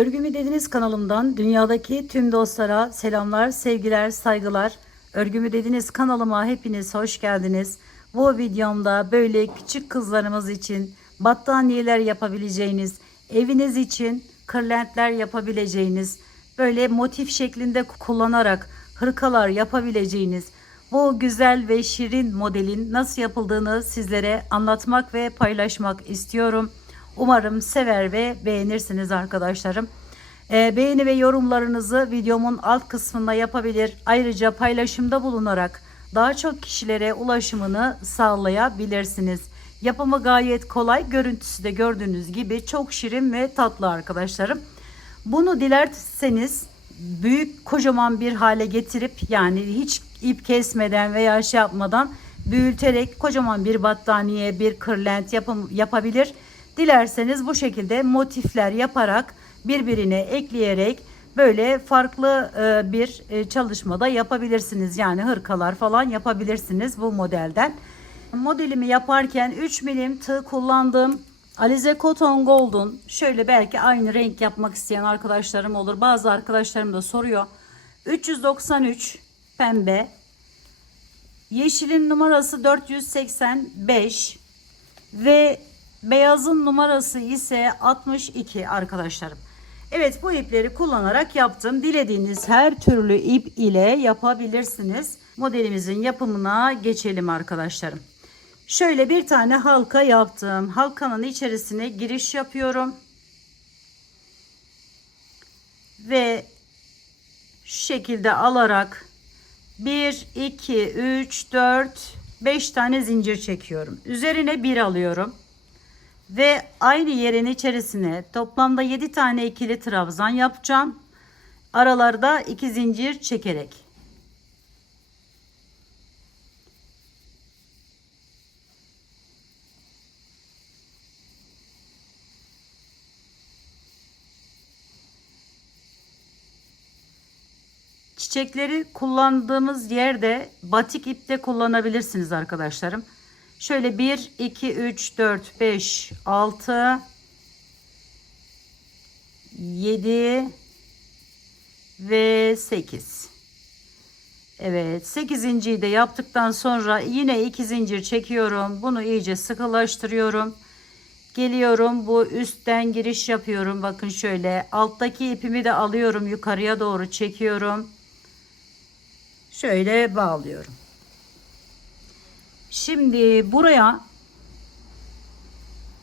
Örgümü Dediniz kanalımdan dünyadaki tüm dostlara selamlar, sevgiler, saygılar. Örgümü Dediniz kanalıma hepiniz hoş geldiniz. Bu videomda böyle küçük kızlarımız için battaniyeler yapabileceğiniz, eviniz için kırlentler yapabileceğiniz, böyle motif şeklinde kullanarak hırkalar yapabileceğiniz bu güzel ve şirin modelin nasıl yapıldığını sizlere anlatmak ve paylaşmak istiyorum. Umarım sever ve beğenirsiniz arkadaşlarım. Ee, beğeni ve yorumlarınızı videomun alt kısmında yapabilir. Ayrıca paylaşımda bulunarak daha çok kişilere ulaşımını sağlayabilirsiniz. Yapımı gayet kolay. Görüntüsü de gördüğünüz gibi çok şirin ve tatlı arkadaşlarım. Bunu dilerseniz büyük kocaman bir hale getirip yani hiç ip kesmeden veya şey yapmadan büyüterek kocaman bir battaniye, bir kırlent yapım, yapabilir. Dilerseniz bu şekilde motifler yaparak birbirine ekleyerek böyle farklı e, bir e, çalışmada yapabilirsiniz. Yani hırkalar falan yapabilirsiniz bu modelden. Modelimi yaparken 3 milim tığ kullandım. Alize Cotton Gold'un şöyle belki aynı renk yapmak isteyen arkadaşlarım olur. Bazı arkadaşlarım da soruyor. 393 pembe. Yeşilin numarası 485 ve beyazın numarası ise 62 arkadaşlarım. Evet bu ipleri kullanarak yaptım. Dilediğiniz her türlü ip ile yapabilirsiniz. Modelimizin yapımına geçelim arkadaşlarım. Şöyle bir tane halka yaptım. Halkanın içerisine giriş yapıyorum. Ve şu şekilde alarak 1, 2, 3, 4, 5 tane zincir çekiyorum. Üzerine 1 alıyorum. Ve aynı yerin içerisine toplamda 7 tane ikili trabzan yapacağım. Aralarda 2 zincir çekerek. Çiçekleri kullandığımız yerde batik ipte kullanabilirsiniz arkadaşlarım. Şöyle 1, 2, 3, 4, 5, 6, 7 ve 8. Evet 8. de yaptıktan sonra yine 2 zincir çekiyorum. Bunu iyice sıkılaştırıyorum. Geliyorum bu üstten giriş yapıyorum. Bakın şöyle alttaki ipimi de alıyorum yukarıya doğru çekiyorum. Şöyle bağlıyorum. Şimdi buraya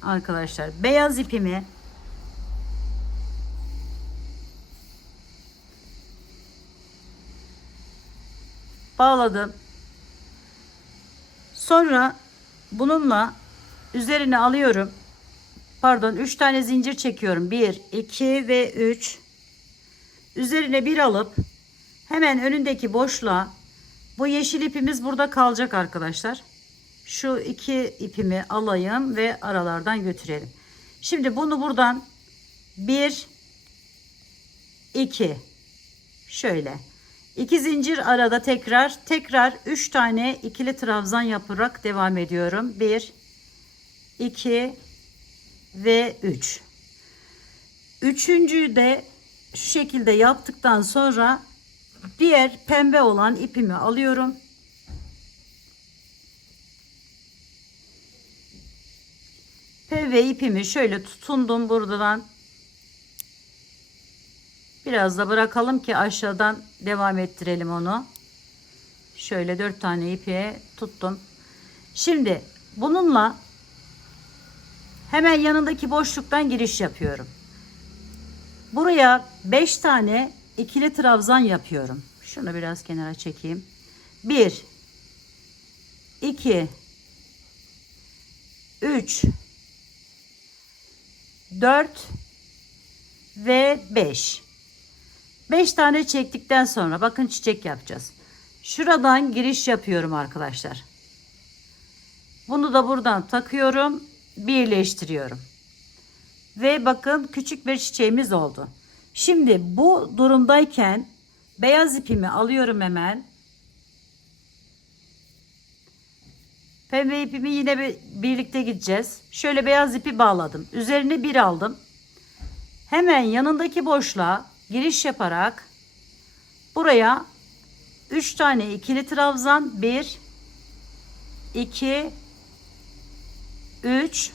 arkadaşlar beyaz ipimi bağladım. Sonra bununla üzerine alıyorum. Pardon 3 tane zincir çekiyorum. 1, 2 ve 3. Üzerine bir alıp hemen önündeki boşluğa bu yeşil ipimiz burada kalacak arkadaşlar. Şu iki ipimi alayım ve aralardan götürelim. Şimdi bunu buradan 1 2 şöyle iki zincir arada tekrar tekrar 3 tane ikili trabzan yaparak devam ediyorum. 1 2 ve 3. Üçüncüyü de şu şekilde yaptıktan sonra diğer pembe olan ipimi alıyorum. Pembe ipimi şöyle tutundum buradan. Biraz da bırakalım ki aşağıdan devam ettirelim onu. Şöyle dört tane ipi tuttum. Şimdi bununla hemen yanındaki boşluktan giriş yapıyorum. Buraya 5 tane ikili trabzan yapıyorum. Şunu biraz kenara çekeyim. 1 2 3 4 ve 5. 5 tane çektikten sonra bakın çiçek yapacağız. Şuradan giriş yapıyorum arkadaşlar. Bunu da buradan takıyorum, birleştiriyorum. Ve bakın küçük bir çiçeğimiz oldu. Şimdi bu durumdayken beyaz ipimi alıyorum hemen. Pembe ipimi yine bir, birlikte gideceğiz. Şöyle beyaz ipi bağladım. Üzerine bir aldım. Hemen yanındaki boşluğa giriş yaparak buraya 3 tane ikili trabzan 1 2 3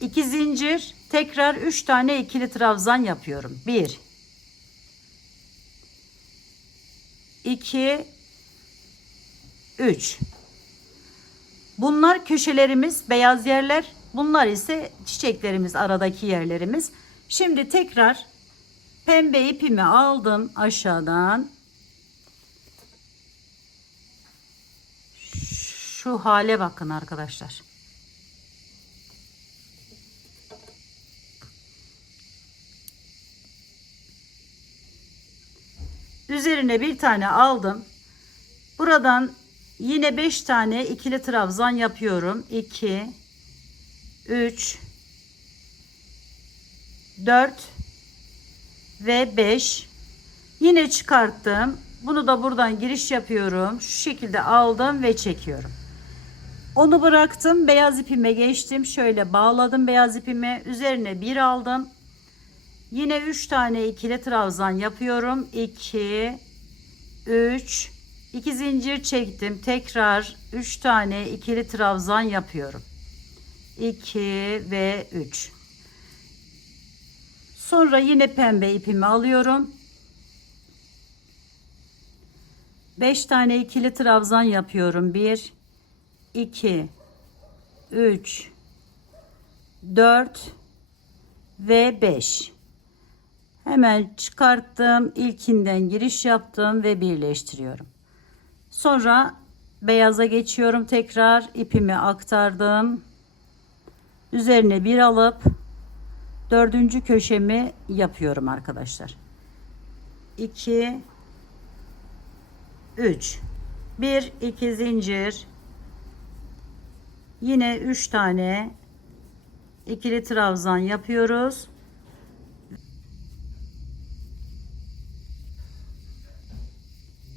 2 zincir tekrar 3 tane ikili trabzan yapıyorum. 1 2 3 Bunlar köşelerimiz, beyaz yerler. Bunlar ise çiçeklerimiz, aradaki yerlerimiz. Şimdi tekrar pembe ipimi aldım aşağıdan. Şu hale bakın arkadaşlar. Üzerine bir tane aldım. Buradan yine 5 tane ikili trabzan yapıyorum. 2 3 4 ve 5 yine çıkarttım. Bunu da buradan giriş yapıyorum. Şu şekilde aldım ve çekiyorum. Onu bıraktım. Beyaz ipime geçtim. Şöyle bağladım beyaz ipimi. Üzerine bir aldım. Yine 3 tane ikili trabzan yapıyorum. 2 3 2 zincir çektim. Tekrar 3 tane ikili trabzan yapıyorum. 2 ve 3. Sonra yine pembe ipimi alıyorum. 5 tane ikili trabzan yapıyorum. 1 2 3 4 ve 5. Hemen çıkarttım. İlkinden giriş yaptım ve birleştiriyorum. Sonra beyaza geçiyorum tekrar. ipimi aktardım. Üzerine bir alıp dördüncü köşemi yapıyorum arkadaşlar. 2 3 1 2 zincir yine 3 tane ikili trabzan yapıyoruz.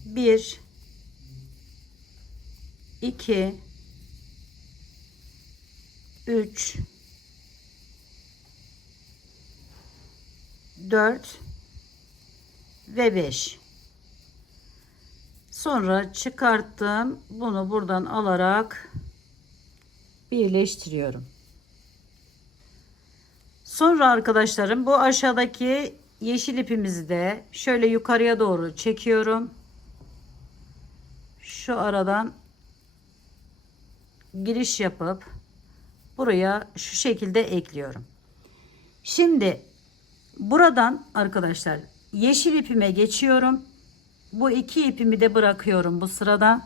Bir, iki, üç, dört ve beş. Sonra çıkarttım. Bunu buradan alarak birleştiriyorum. Sonra arkadaşlarım bu aşağıdaki yeşil ipimizi de şöyle yukarıya doğru çekiyorum. Şu aradan giriş yapıp buraya şu şekilde ekliyorum. Şimdi buradan arkadaşlar yeşil ipime geçiyorum. Bu iki ipimi de bırakıyorum bu sırada.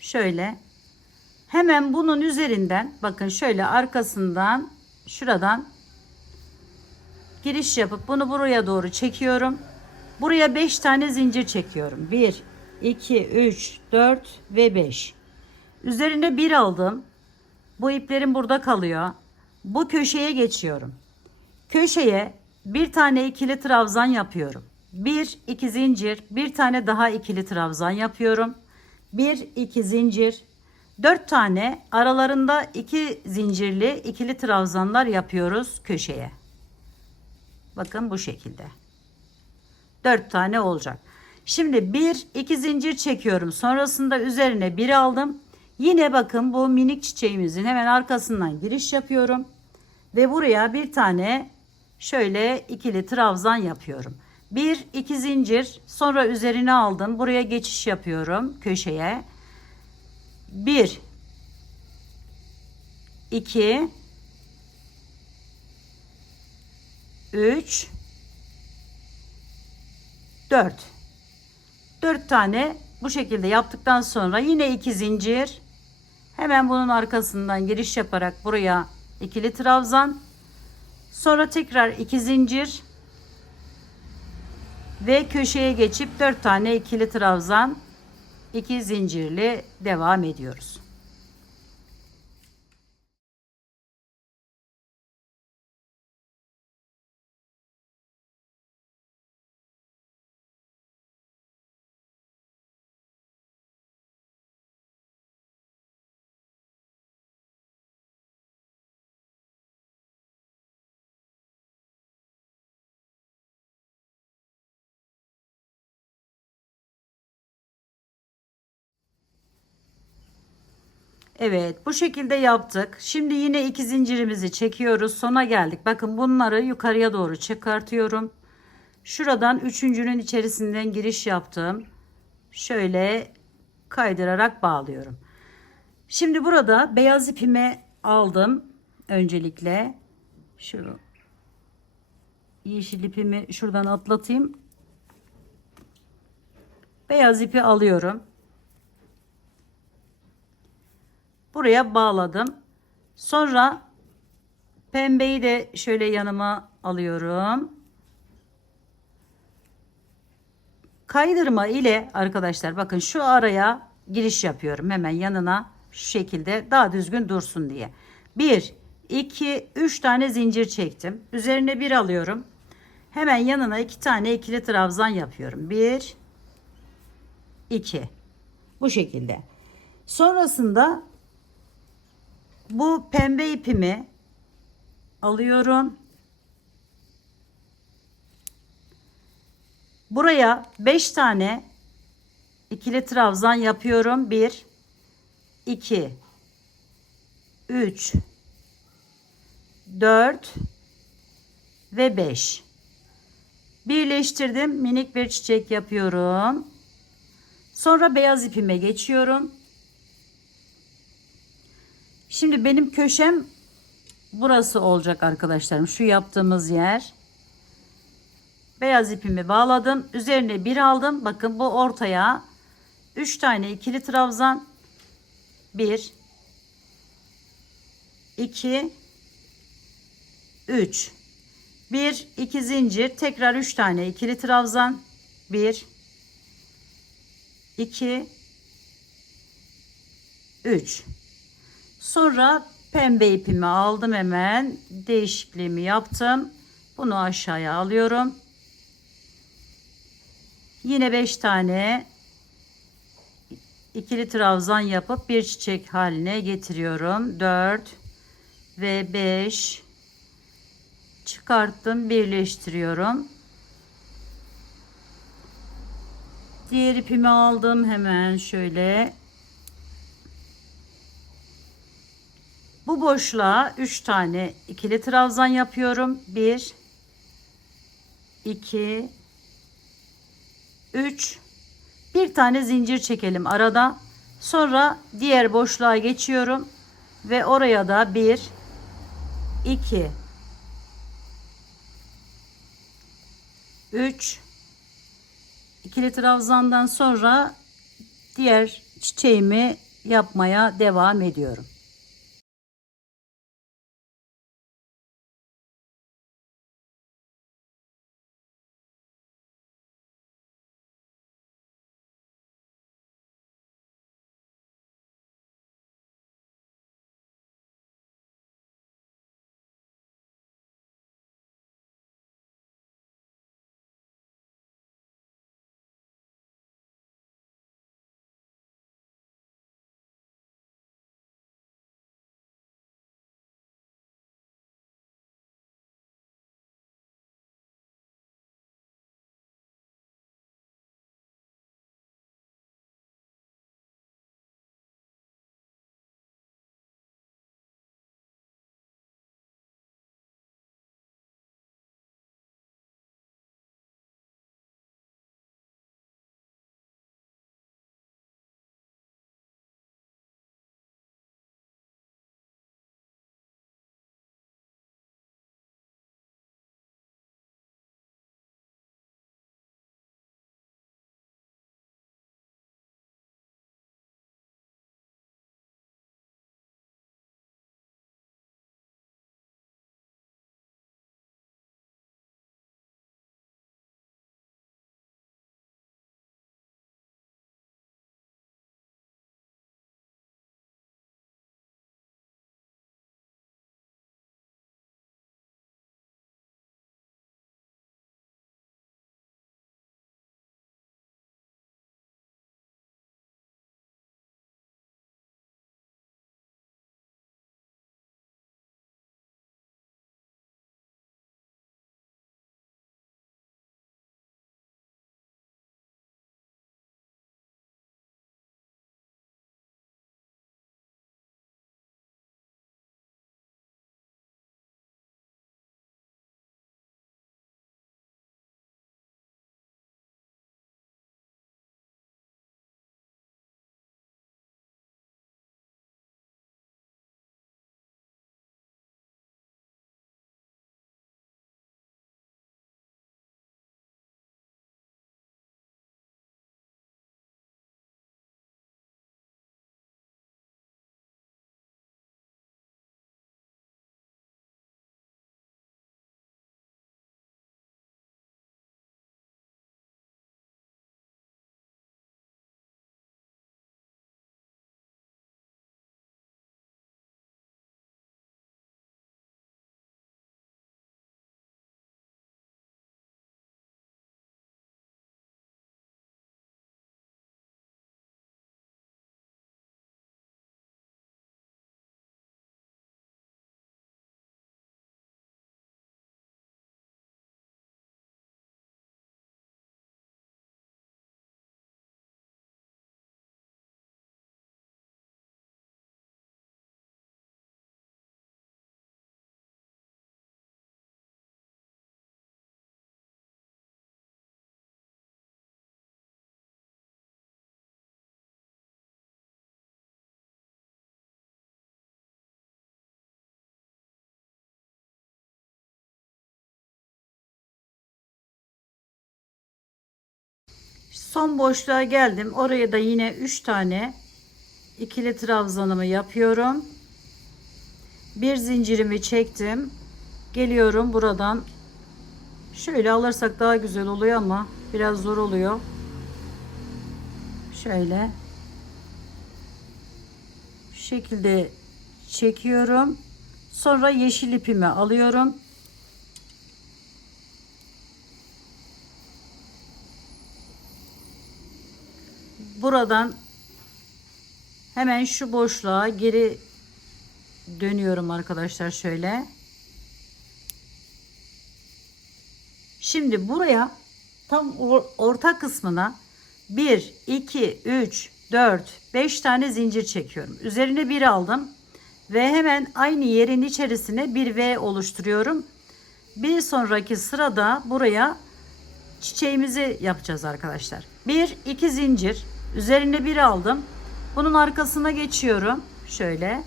Şöyle hemen bunun üzerinden bakın şöyle arkasından şuradan giriş yapıp bunu buraya doğru çekiyorum. Buraya 5 tane zincir çekiyorum. 1 2 3 4 ve 5. Üzerine bir aldım. Bu iplerim burada kalıyor. Bu köşeye geçiyorum. Köşeye bir tane ikili trabzan yapıyorum. 1 2 zincir, bir tane daha ikili trabzan yapıyorum. 1 2 zincir, 4 tane aralarında iki zincirli ikili trabzanlar yapıyoruz köşeye. Bakın bu şekilde. 4 tane olacak. Şimdi 1 2 zincir çekiyorum. Sonrasında üzerine bir aldım. Yine bakın bu minik çiçeğimizin hemen arkasından giriş yapıyorum. Ve buraya bir tane şöyle ikili trabzan yapıyorum. 1 2 zincir sonra üzerine aldım. Buraya geçiş yapıyorum köşeye. 1 2 3 4 4 tane bu şekilde yaptıktan sonra yine 2 zincir. Hemen bunun arkasından giriş yaparak buraya ikili trabzan. Sonra tekrar 2 zincir. Ve köşeye geçip 4 tane ikili trabzan. 2 zincirli devam ediyoruz. Evet bu şekilde yaptık. Şimdi yine iki zincirimizi çekiyoruz. Sona geldik. Bakın bunları yukarıya doğru çıkartıyorum. Şuradan üçüncünün içerisinden giriş yaptım. Şöyle kaydırarak bağlıyorum. Şimdi burada beyaz ipimi aldım. Öncelikle şu yeşil ipimi şuradan atlatayım. Beyaz ipi alıyorum. Buraya bağladım. Sonra pembeyi de şöyle yanıma alıyorum. Kaydırma ile arkadaşlar bakın şu araya giriş yapıyorum. Hemen yanına şu şekilde daha düzgün dursun diye. 1 2 3 tane zincir çektim. Üzerine bir alıyorum. Hemen yanına iki tane ikili trabzan yapıyorum. 1 2 bu şekilde. Sonrasında bu pembe ipimi alıyorum. Buraya 5 tane ikili trabzan yapıyorum. 1 2 3 4 ve 5 birleştirdim minik bir çiçek yapıyorum sonra beyaz ipime geçiyorum şimdi benim köşem burası olacak arkadaşlarım. Şu yaptığımız yer. Beyaz ipimi bağladım. Üzerine bir aldım. Bakın bu ortaya 3 tane ikili trabzan. 1 2 3 1 2 zincir. Tekrar 3 tane ikili trabzan. 1 2 3 sonra pembe ipimi aldım hemen değişikliğimi yaptım. Bunu aşağıya alıyorum. Yine 5 tane ikili trabzan yapıp bir çiçek haline getiriyorum. 4 ve 5 çıkarttım birleştiriyorum. Diğer ipimi aldım hemen şöyle bu boşluğa 3 tane ikili trabzan yapıyorum. 1 2 3 bir tane zincir çekelim arada. Sonra diğer boşluğa geçiyorum. Ve oraya da 1 2 3 ikili trabzandan sonra diğer çiçeğimi yapmaya devam ediyorum. Son boşluğa geldim. Oraya da yine 3 tane ikili trabzanımı yapıyorum. Bir zincirimi çektim. Geliyorum buradan. Şöyle alırsak daha güzel oluyor ama biraz zor oluyor. Şöyle. Şu şekilde çekiyorum. Sonra yeşil ipimi alıyorum. Buradan hemen şu boşluğa geri dönüyorum arkadaşlar şöyle. Şimdi buraya tam or- orta kısmına 1, 2, 3, 4, 5 tane zincir çekiyorum. Üzerine bir aldım ve hemen aynı yerin içerisine bir V oluşturuyorum. Bir sonraki sırada buraya çiçeğimizi yapacağız arkadaşlar. Bir, iki zincir. Üzerine bir aldım. Bunun arkasına geçiyorum. Şöyle.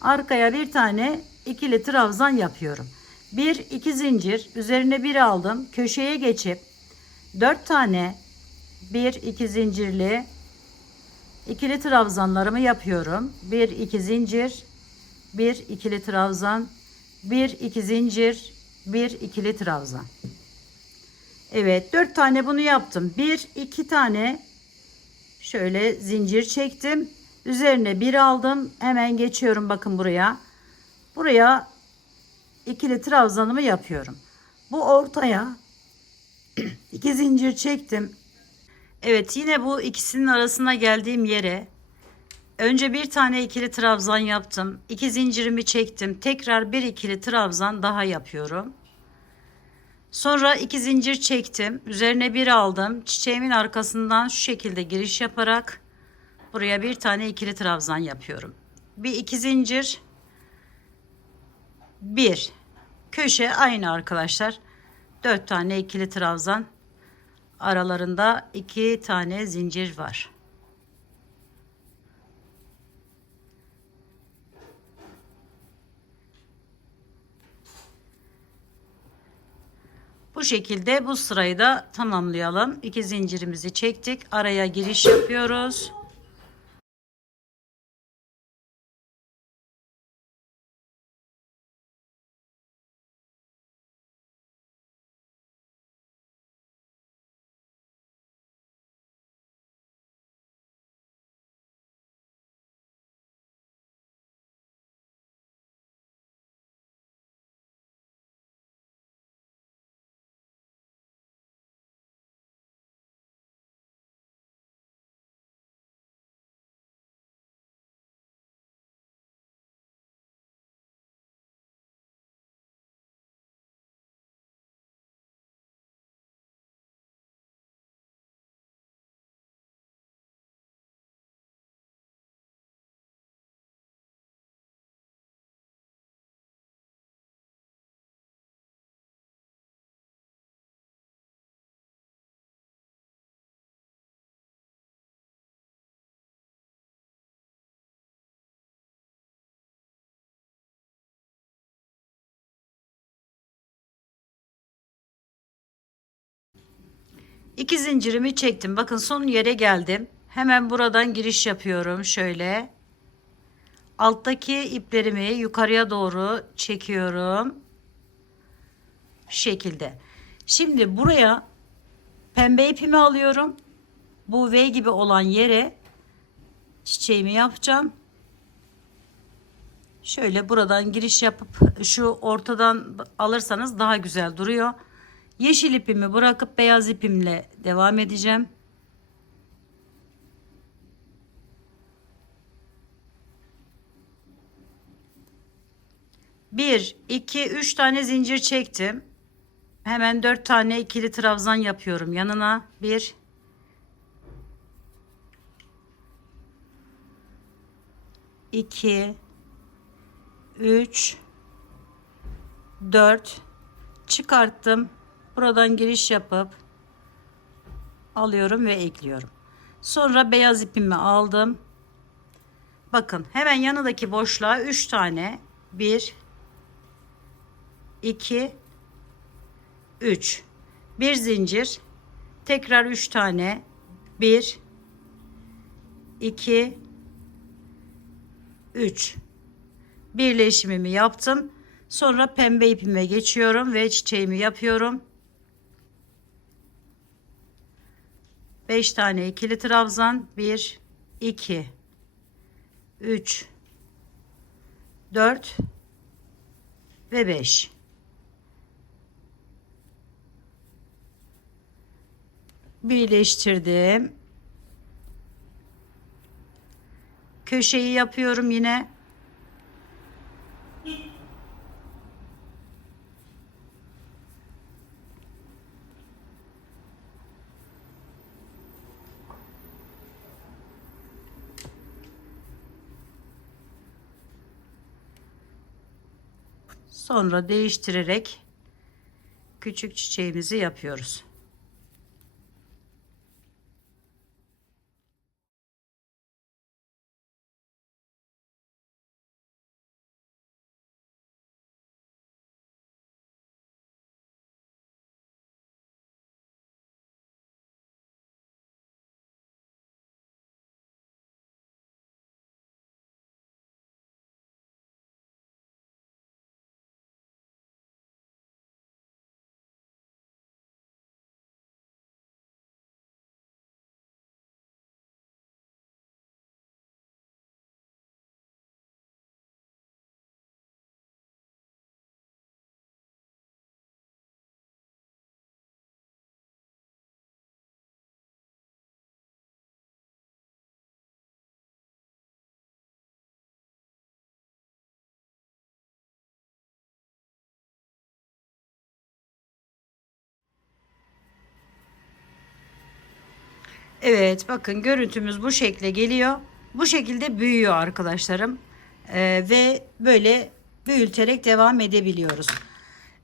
Arkaya bir tane ikili trabzan yapıyorum. Bir, iki zincir. Üzerine bir aldım. Köşeye geçip dört tane bir, iki zincirli ikili trabzanlarımı yapıyorum. Bir, iki zincir. Bir, ikili trabzan. Bir, iki zincir. Bir, ikili trabzan. Evet dört tane bunu yaptım. Bir iki tane şöyle zincir çektim. Üzerine bir aldım. Hemen geçiyorum bakın buraya. Buraya ikili trabzanımı yapıyorum. Bu ortaya iki zincir çektim. Evet yine bu ikisinin arasına geldiğim yere önce bir tane ikili trabzan yaptım. İki zincirimi çektim. Tekrar bir ikili trabzan daha yapıyorum. Sonra iki zincir çektim. Üzerine bir aldım. Çiçeğimin arkasından şu şekilde giriş yaparak buraya bir tane ikili trabzan yapıyorum. Bir iki zincir. Bir. Köşe aynı arkadaşlar. Dört tane ikili trabzan. Aralarında iki tane zincir var. Bu şekilde bu sırayı da tamamlayalım. İki zincirimizi çektik. Araya giriş yapıyoruz. İki zincirimi çektim. Bakın son yere geldim. Hemen buradan giriş yapıyorum. Şöyle. Alttaki iplerimi yukarıya doğru çekiyorum. Şu şekilde. Şimdi buraya pembe ipimi alıyorum. Bu V gibi olan yere çiçeğimi yapacağım. Şöyle buradan giriş yapıp şu ortadan alırsanız daha güzel duruyor. Yeşil ipimi bırakıp beyaz ipimle devam edeceğim. Bir, iki, üç tane zincir çektim. Hemen dört tane ikili trabzan yapıyorum yanına. Bir, iki, üç, dört. Çıkarttım. Buradan giriş yapıp alıyorum ve ekliyorum. Sonra beyaz ipimi aldım. Bakın hemen yanındaki boşluğa 3 tane 1 2 3 bir zincir Tekrar 3 tane. 1 2 3 birleşimimi yaptım. Sonra pembe ipime geçiyorum ve çiçeğimi yapıyorum. 5 tane ikili trabzan. 1 2 3 4 ve 5 birleştirdim. Köşeyi yapıyorum yine Sonra değiştirerek küçük çiçeğimizi yapıyoruz. Evet bakın görüntümüz bu şekle geliyor. Bu şekilde büyüyor arkadaşlarım. Ee, ve böyle büyüterek devam edebiliyoruz.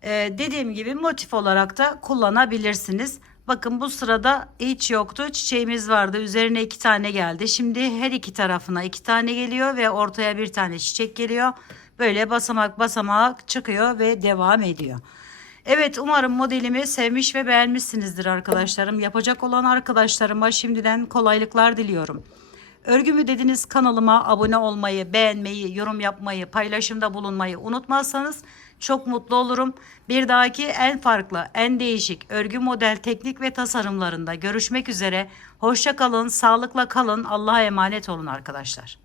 Ee, dediğim gibi motif olarak da kullanabilirsiniz. Bakın bu sırada hiç yoktu. Çiçeğimiz vardı. Üzerine iki tane geldi. Şimdi her iki tarafına iki tane geliyor ve ortaya bir tane çiçek geliyor. Böyle basamak basamak çıkıyor ve devam ediyor. Evet umarım modelimi sevmiş ve beğenmişsinizdir arkadaşlarım. Yapacak olan arkadaşlarıma şimdiden kolaylıklar diliyorum. Örgümü dediniz kanalıma abone olmayı, beğenmeyi, yorum yapmayı, paylaşımda bulunmayı unutmazsanız çok mutlu olurum. Bir dahaki en farklı, en değişik örgü model teknik ve tasarımlarında görüşmek üzere. Hoşça kalın, sağlıkla kalın. Allah'a emanet olun arkadaşlar.